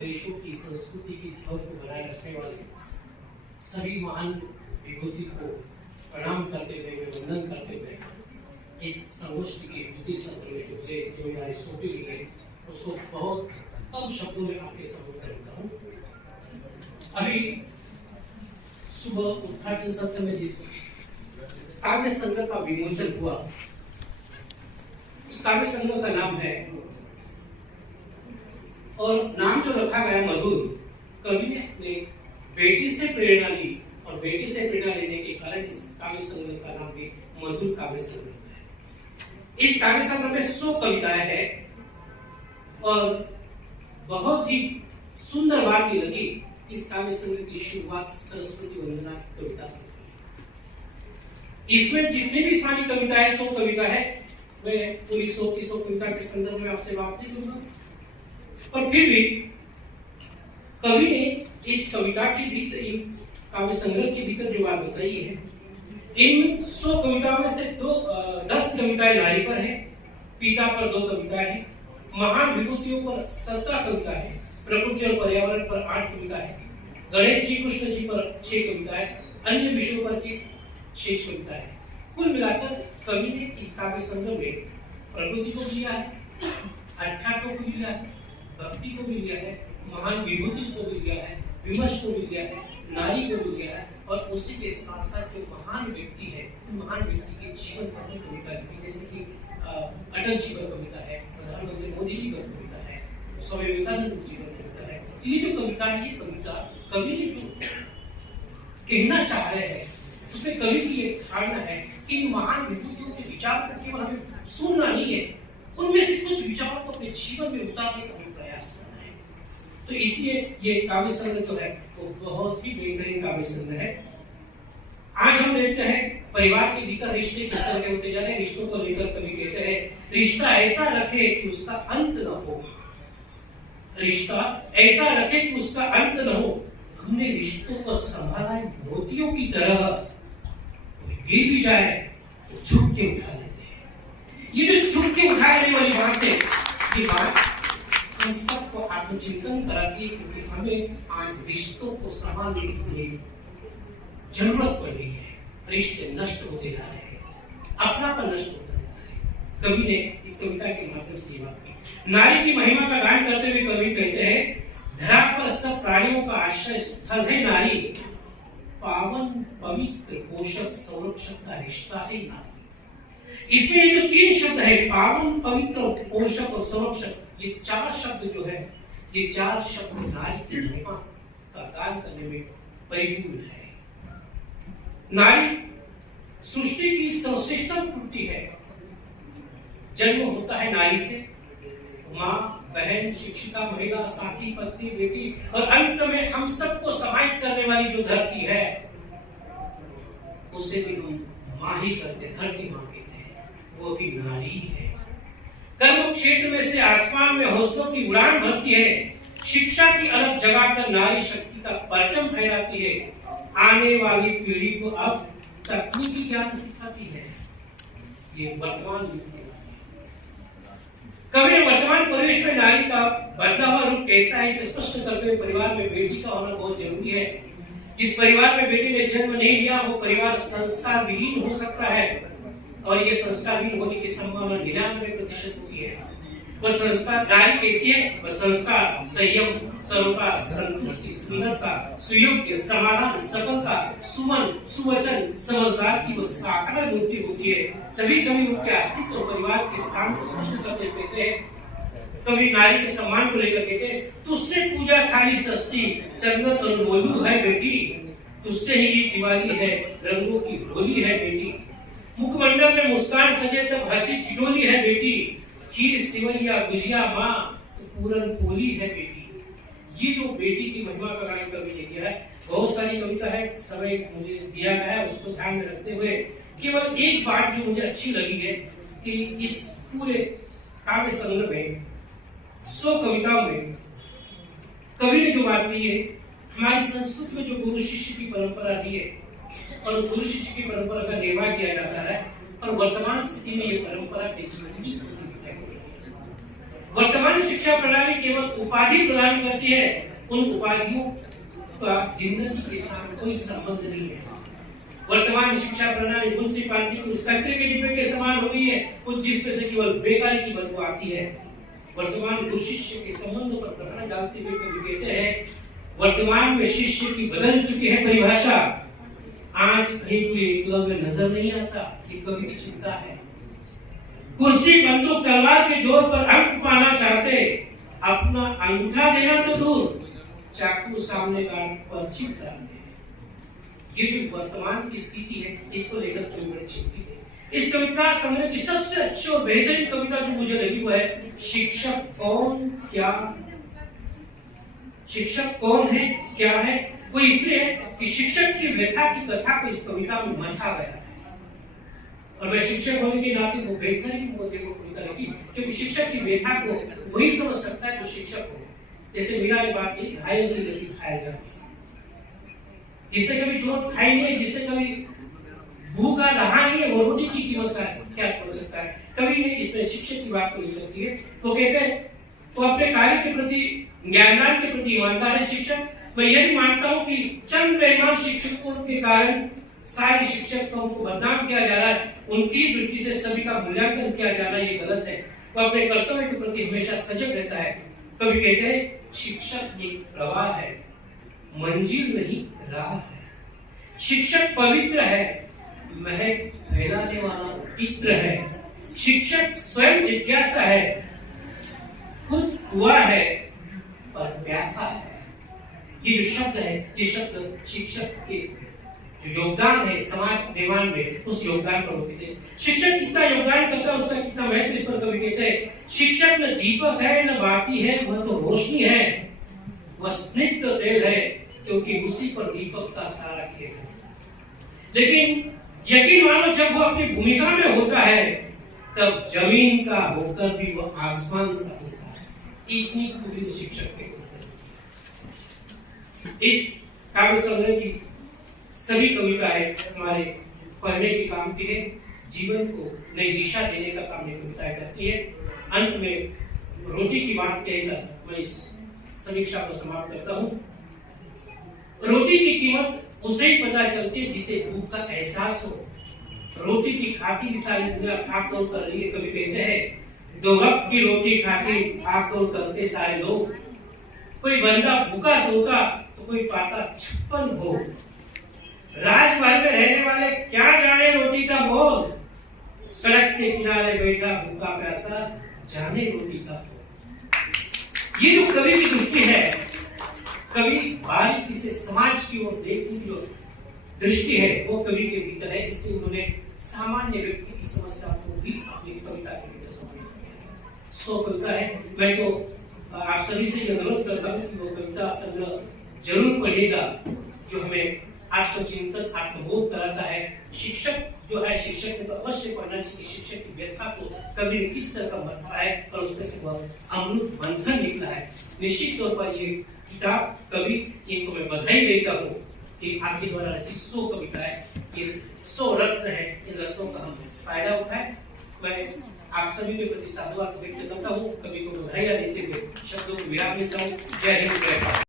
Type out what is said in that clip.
देशों की संस्कृति की धरोहर को बनाए रखने वाले सभी महान विभूति को प्रणाम करते हुए वंदन करते हुए इस संगोष्ठी की विभूति संतोष जो मेरा सौंपी गई है उसको बहुत कम शब्दों में आपके समूह करता हूँ। अभी सुबह उद्घाटन सत्र में जिस काव्य संग्रह का विमोचन हुआ उस काव्य संग्रह का नाम है, और नाम जो रखा गया मधुर, कवि ने अपने बेटी से प्रेरणा ली और बेटी से प्रेरणा लेने के कारण इस काव्य संग्रह का नाम भी मधुर काव्य संग्रह है। इस काव्य संग्रह में 100 कविताएं हैं और बहुत ही सुंदर बात ये लगी, इस काव्य संग्रह की शुरुआत सरस्वती वंदना की कविता से। इसमें जितनी भी सारी कविताएं 100 कविता है, मैं पूरी 100 की 100 कविता के संदर्भ में आपसे बात नहीं करूंगा, और फिर भी कवि ने इस कविता के भीतर, काव्य संग्रह के भीतर जो बात बताई है, इन 100 कविताओं में से 10 कविताएं नारी पर है, पिता पर 2 कविताएं हैं, महान विभूतियों पर 17 कविताएं हैं, प्रकृति और पर्यावरण पर 8 कविताएं हैं, गणेश जी कृष्ण जी पर 6 कविताएं, अन्य विषयों पर की 6 कविताएं हैं। कुल मिलाकर कवि ने इस काव्य संग्रह में प्रकृति को लिया है, अध्यात्म को लिया है, भक्ति को भी लिया है, महान विभूति को भी लिया है, विमर्श को भी लिया है, नारी को भी लिया है, और उसी के साथ साथ जो महान व्यक्ति है, महान व्यक्ति के जीवन पर भी कविता लिखी, जैसे कि अटल जी पर कविता है, प्रधानमंत्री मोदी जी पर कविता है, स्वामी विवेकानंद जी पर कविता है। तो ये जो कविता है, ये कविता कवि ने जो कहना चाह रहे हैं, उसमें कवि की एक धारणा है कि इन महान विभूतियों के विचार को केवल हमें सुनना नहीं है, उनमें से कुछ विचारों को अपने जीवन में उतारने का प्रयास करना है। तो इसलिए ये काव्य संग्रह जो है वो बहुत ही बेहतरीन काव्य संग्रह है। आज हम देखते हैं परिवार के भीतर रिश्ते किस तरह के होते जा रहे हैं। रिश्तों को लेकर कवि कहते हैं, रिश्ता ऐसा रखे कि उसका अंत न हो, रिश्ता ऐसा रखे कि उसका अंत न हो। हमने रिश्तों को संभाला है मोतियों की तरह, गिर भी जाए तो झुक के उठा लेते हैं। ये जो झुक के उठाने वाली बात है, ये बात हम सबको आत्मचिंतन कराती है, क्योंकि हमें आज रिश्तों को संभालने की जरूरत पड़ रही है। रिश्ते नष्ट होते जा रहे हैं, अपनापन नष्ट होता जा रहा है। कवि ने इस कविता के माध्यम से बात की। नारी की महिमा का गान करते हुए कवि कहते हैं, धरा पर सब प्राणियों का आश्रय स्थल है नारी, पावन पवित्र पोषक संरक्षक का रिश्ता है नारी। इसमें ये जो 3 शब्द है, पावन पवित्र पोषक और संरक्षक, ये 4 शब्द जो है, ये 4 शब्द नारी की महिमा का गान करने में परिपूर्ण है। नारी सृष्टि की सर्वश्रेष्ठतम कृति है। जन्म होता है नारी से, माँ, बहन, शिक्षिका, महिला, साथी, पत्नी, बेटी, और अंत में हम सबको समाहित करने वाली जो धरती है, उसे भी हम माँ ही करते, धरती माँ कहते हैं, वो भी नारी है। कर्म क्षेत्र में से आसमान में हौसलों की उड़ान भरती है, शिक्षा की अलग जगह कर नारी शक्ति का परचम फहराती है, आने वाली पीढ़ी को अब तकनीकी ज्ञान सिखाती है। ये वर्तमान कवि ने वर्तमान परिवेश में नारी का बदला हुआ रूप कैसा है इसे स्पष्ट करते हुए परिवार में बेटी का होना बहुत जरूरी है। जिस परिवार में बेटी ने जन्म नहीं लिया वो परिवार संस्कार विहीन हो सकता है, और ये संस्कार विहीन होने की संभावना 99% होती है। वह संस्कार नारी कैसी है? वह संस्कार संयम, सरोकार, संतुष्टि, सुंदरता, सुयोग्य, समाधान, सफलता, सुमन, सुवचन, समझदार की वो साकार मूर्ति होती है। तभी कभी उनके अस्तित्व और परिवार के स्थान को स्पष्ट करते कहते हैं। कभी नारी के सम्मान को लेकर कहते हैं, तुझसे पूजा थाली सस्ती, चंदन अनमोलू है बेटी, तुझसे ही दिवाली है, रंगों की होली है बेटी, मुखमंडल में मुस्कान सजे तब हंसी ठिठोली है बेटी, खीर सिवैया गुजिया माँ तो पूरन पोली है बेटी। ये जो बेटी की महिमा का गान कवि ने किया है, बहुत सारी कविता है, समय मुझे दिया गया है, उसको ध्यान में रखते हुए केवल एक बात जो मुझे अच्छी लगी है कि इस पूरे काव्य संग्रह में 100 कविताओं में कवि ने जो बात की है, हमारी संस्कृति में जो गुरु शिष्य की परंपरा रही है और उस गुरु शिष्य की परंपरा का निर्वाह किया जाता है, और वर्तमान स्थिति में ये परंपरा देखने की वर्तमान शिक्षा प्रणाली केवल उपाधि प्रदान करती है, उन उपाधियों का जिंदगी के साथ कोई संबंध नहीं है। वर्तमान शिक्षा प्रणाली म्युनिसिपालिटी की उस कचरे के डिब्बे के समान हो गई है, कुछ जिसमें से केवल बेकारी की बदबू आती है। वर्तमान गुरु शिष्य के संबंध पर प्रकाश डालते हुए कवि कहते हैं, वर्तमान में शिष्य की बदल चुकी है परिभाषा। आज कहीं कोई एकलव्य नजर नहीं आता, ये कवि की चिंता है। कुर्सी बंदूक तलवार के जोर पर अंक पाना चाहते, अपना अंगूठा देना तो दूर, चाकू सामने काट पर चिप डालते। ये जो वर्तमान की स्थिति है, इसको लेकर कवि बड़े चिंतित है। इस कविता संग्रह की सबसे अच्छी और बेहतरीन कविता जो मुझे लगी वो है शिक्षक कौन क्या, शिक्षक कौन है क्या है। वो इसलिए कि शिक्षक की व्यथा की कथा को इस कविता में मचा गया है, और मैं शिक्षक होने के नाते वो बेहतरीन कविता लिखी, क्योंकि शिक्षक की व्यथा को वही समझ सकता है जो शिक्षक हो। जैसे मीरा ने बात की, घायल की गति खाया जाए, जिसने कभी चोट खाई नहीं है, जिसने कभी भूखा रहा नहीं है, वो रोटी की कीमत का क्या समझ सकता है। कभी ने इसमें शिक्षक की बात को नहीं सकती है। तो कहते हैं वो अपने कार्य के प्रति, ज्ञानदान के प्रति ईमानदार है शिक्षक। मैं ये भी मानता हूँ कि चंद बेईमान शिक्षकों के कारण सारे शिक्षकों को बदनाम किया जा रहा है, उनकी दृष्टि से सभी का मूल्यांकन किया जाना ये गलत है। वो अपने कर्तव्य के प्रति हमेशा सजग रहता है। कभी कहते हैं शिक्षक एक प्रवाह है, मंजिल नहीं राह है। शिक्षक पवित्र है, महक फैलाने वाला पित्र है। शिक्षक स्वयं जिज्ञासा है, खुद कुआं है पर प्यासा है। ये जो शब्द है, ये शब्द शिक्षक के जो योगदान है समाज निर्माण में, उस योगदान पर होते थे। शिक्षक कितना योगदान करता है, उसका कितना महत्व इस पर कवि कहते हैं, शिक्षक न दीपक है न बाती है, वह तो रोशनी है, वह स्निग्ध तेल है, क्योंकि उसी पर दीपक का सारा खेल है। लेकिन यकीन मानो जब वो अपनी भूमिका में होता है, तब जमीन का होकर भी वो आसमान सा होता है। इतनी खूबी शिक्षक के होते हैं। इस काव्य संग्रह की सभी कविताएं हमारे पढ़ने के काम की है, जीवन को नई दिशा देने का काम ये कविताएं करती है। अंत में रोटी की बात कहकर मैं इस समीक्षा को समाप्त करता हूँ। रोटी की कीमत उसे ही पता चलती है जिसे भूख का एहसास हो। रोटी की खाती की सारी दुनिया भाग दौड़ कर रही है। कभी कहते हैं 2 वक्त की रोटी खाती भाग दौड़ करते सारे लोग। कोई बंदा भूखा सोता तो कोई पाता 56 हो। राजमहल में रहने वाले क्या जाने रोटी का मोल, सड़क के किनारे बैठा भूखा प्यासा जाने रोटी का मोल। ये जो कवि की दृष्टि है, कवि बारीकी से समाज की ओर देखने की जो दृष्टि है, वो कवि के भीतर है। इसलिए उन्होंने सामान्य व्यक्ति की समस्या को भी अपनी कविता के भीतर समाहित किया। 100 कविता है। मैं तो आप सभी से ये अनुरोध करता हूँ कि वो कविता संग्रह जरूर पढ़िएगा, जो हमें आत्मचिंतन, आत्मबोध कराता है। शिक्षक जो है, शिक्षक ने तो अवश्य पढ़ना चाहिए। शिक्षक की व्यथा को कवि ने किस तरह का मथा है और उसमें से वह अमृत मंथन निकला है। निश्चित तौर पर ये किताब कवि, इनको मैं बधाई देता हूँ कि आपके द्वारा रचित 100 कविताएं, ये 100 रत्न है, इन रत्नों का हम फायदा उठाएं। मैं आप सभी के प्रति साधुवाद व्यक्त करता हूँ, कवि को बधाइयां देते हुए शब्दों को विराम देता हूँ। जय हिंद, जय भारत।